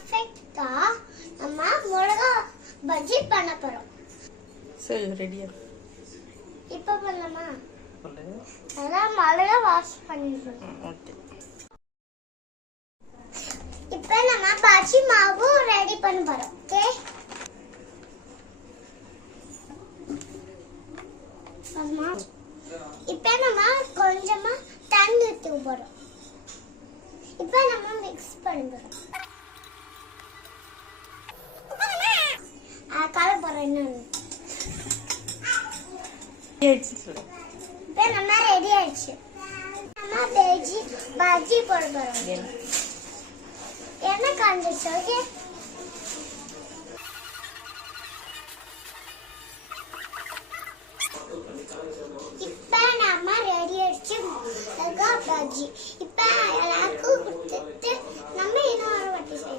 பர்ஃபெக்ட்டா நம்ம மிளகா பஜ்ஜி பண்ண போறோம். சரி ரெடியா? இப்போ பண்ணலாமா? அதான் மிளகா வாஷ் பண்ணிடுறோம். ஓகே. இப்போ நம்ம பஜ்ஜி மாவு ரெடி பண்ண போறோம். ஓகே, இப்போ நம்ம கொஞ்சமா தண்ணி ஊற்றி போறோம். இப்போ நம்ம மிக்ஸ் பண்ணுறோம். கலர் போடுறோம். இன்னொன்று இப்போ நம்ம ரெடி ஆயிடுச்சு. நம்ம பஜ்ஜி போட போறோம். என்ன காஞ்சிச்சு? ஓகே.